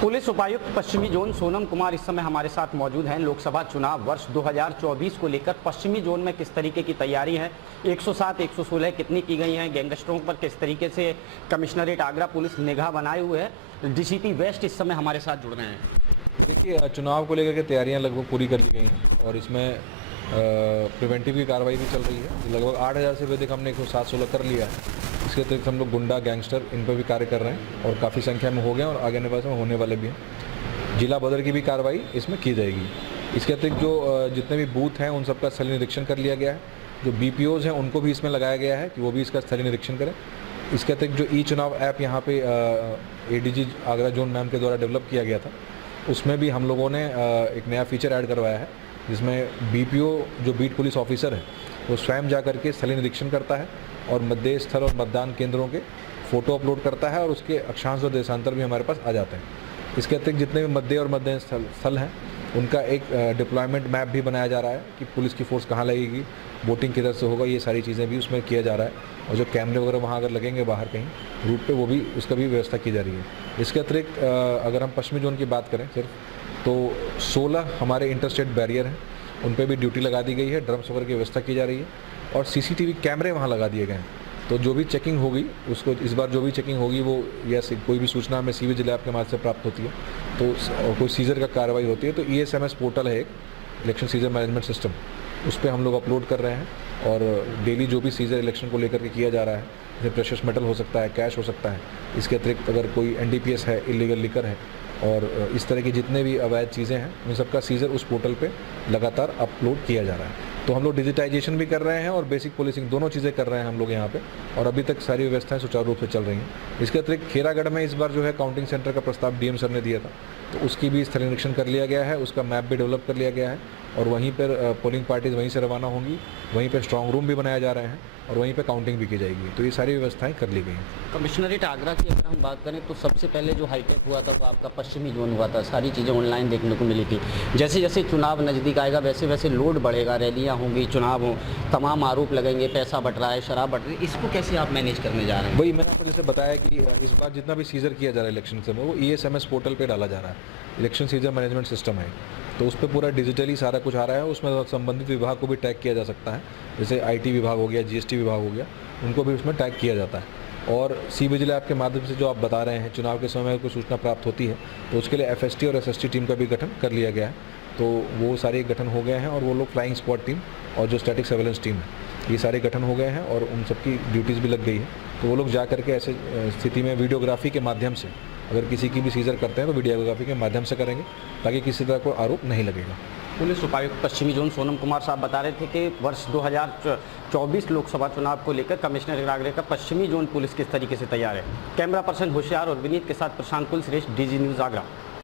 Police उपायुक्त पश्चिमी zone Sonam Kumar इस समय हमारे साथ मौजूद हैं। लोकसभा चुनाव वर्ष 2024 को लेकर पश्चिमी जोन में किस तरीके की तैयारी है, 107, 116 कितनी की गई हैं, गैंगस्टरों पर किस तरीके से कमिश्नरेट आगरा पुलिस निगाह बनाए हुए है। डीसीपी वेस्ट इस समय हमारे साथ जुड़ रहे हैं। देखिए, चुनाव को लेकर के तैयारियां लगभग पूरी कर ली गई हैं और इसमें प्रिवेंटिव की कार्रवाई भी चल रही है। लगभग 8,000 से अधिक हमने 107-16 कर लिया है। इसके अतिरिक्त हम लोग गुंडा, गैंगस्टर इन पर भी कार्य कर रहे हैं और काफ़ी संख्या में हो गए और आगे आने वाले में होने वाले भी हैं। जिला बदर की भी कार्रवाई इसमें की जाएगी। इसके अतिरिक्त जो जितने भी बूथ हैं उन सबका स्थलीय निरीक्षण कर लिया गया है। जो BPOs हैं उनको भी इसमें लगाया गया है कि वो भी इसका स्थलीय निरीक्षण करें। इसके अतिरिक्त जो ई-चुनाव ऐप यहाँ पे ADG आगरा जोन मैम के द्वारा डेवलप किया गया था, उसमें भी हम लोगों ने एक नया फीचर ऐड करवाया है, जिसमें BPO जो बीट पुलिस ऑफिसर है वो स्वयं जा करके स्थलीय निरीक्षण करता है और मतदेय स्थल और मतदान केंद्रों के फ़ोटो अपलोड करता है और उसके अक्षांश और देशांतर भी हमारे पास आ जाते हैं। इसके अतिरिक्त जितने भी मतदेय और मतदेय स्थल हैं उनका एक डिप्लॉयमेंट मैप भी बनाया जा रहा है कि पुलिस की फोर्स कहाँ लगेगी, वोटिंग किधर से होगा, ये सारी चीज़ें भी उसमें किया जा रहा है। और जो कैमरे वगैरह वहाँ अगर लगेंगे बाहर कहीं रूट पे, वो भी उसका भी व्यवस्था की जा रही है। इसके अतिरिक्त अगर हम पश्चिमी जोन की बात करें सिर्फ, तो 16 हमारे इंटरस्टेट बैरियर हैं, उन पर भी ड्यूटी लगा दी गई है, ड्रम्स वगैरह की व्यवस्था की जा रही है और CCTV कैमरे वहाँ लगा दिए गए हैं। तो जो भी चेकिंग होगी उसको, इस बार जो भी चेकिंग होगी वो या कोई भी सूचना हमें सीवी जिला ऐप के माध्यम से प्राप्त होती है तो कोई सीजर का कार्रवाई होती है तो ESMS पोर्टल है एक इलेक्शन सीजर मैनेजमेंट सिस्टम, उस पर हम लोग अपलोड कर रहे हैं और डेली जो भी सीजर इलेक्शन को लेकर के किया जा रहा है, जैसे प्रेशियस मेटल हो सकता है, कैश हो सकता है, इसके अतिरिक्त अगर कोई NDPS है, इलीगल लिकर है और इस तरह की जितने भी अवैध चीज़ें हैं उन सबका सीजर उस पोर्टल पे लगातार अपलोड किया जा रहा है। तो हम लोग डिजिटाइजेशन भी कर रहे हैं और बेसिक पुलिसिंग दोनों चीज़ें कर रहे हैं हम लोग यहाँ पे और अभी तक सारी व्यवस्थाएं सुचारू रूप से चल रही हैं। इसके अतिरिक्त खेरागढ़ में इस बार जो है काउंटिंग सेंटर का प्रस्ताव DM सर ने दिया था, तो उसकी भी स्थलीय निरीक्षण कर लिया गया है, उसका मैप भी डेवलप कर लिया गया है और वहीं पर पोलिंग पार्टीज़ वहीं से रवाना होंगी, वहीं पर स्ट्रॉन्ग रूम भी बनाया जा रहे हैं और वहीं पर काउंटिंग भी की जाएगी। तो ये सारी व्यवस्थाएँ कर ली गई हैं। कमिश्नरेट आगरा की अगर हम बात करें तो सबसे पहले जो हाईटेक हुआ था वो आपका पश्चिमी जोन हुआ था, सारी चीज़ें ऑनलाइन देखने को मिली थी। जैसे जैसे चुनाव नज़दीक आएगा वैसे वैसे लोड बढ़ेगा, रैलियाँ होंगी, चुनाव हो, तमाम आरोप लगेंगे, पैसा बट रहा है, शराब बट रही है, इसको कैसे आप मैनेज करने जा रहे हैं? वही मैंने आपको जैसे बताया कि इस बार जितना भी सीजर किया जा रहा है इलेक्शन से वो ESMS पोर्टल पे डाला जा रहा है। इलेक्शन सीजर मैनेजमेंट सिस्टम है तो उस पर पूरा डिजिटली सारा कुछ आ रहा है। उसमें संबंधित विभाग को भी टैग किया जा सकता है, जैसे IT विभाग हो गया, GST विभाग हो गया, उनको भी उसमें टैग किया जाता है। और सीवी जिला ऐप के माध्यम से जो आप बता रहे हैं चुनाव के समय कोई सूचना प्राप्त होती है तो उसके लिए FST और SST टीम का भी गठन कर लिया गया है। तो वो सारे गठन हो गए हैं और वो लोग फ्लाइंग स्क्वाड टीम और जो स्टैटिक सर्वेलेंस टीम है ये सारे गठन हो गए हैं और उन सबकी ड्यूटीज़ भी लग गई है। तो वो लोग जा करके ऐसे स्थिति में वीडियोग्राफी के माध्यम से अगर किसी की भी सीजर करते हैं तो वीडियोग्राफी के माध्यम से करेंगे ताकि किसी तरह को आरोप नहीं लगेगा। पुलिस उपायुक्त पश्चिमी जोन सोनम कुमार साहब बता रहे थे कि वर्ष 2024 लोकसभा चुनाव को लेकर कमिश्नर आगरा का पश्चिमी जोन पुलिस किस तरीके से तैयार है। कैमरा पर्सन होशियार और विनीत के साथ प्रशांत कुल, श्रेष्ठ DG न्यूज़ आगरा।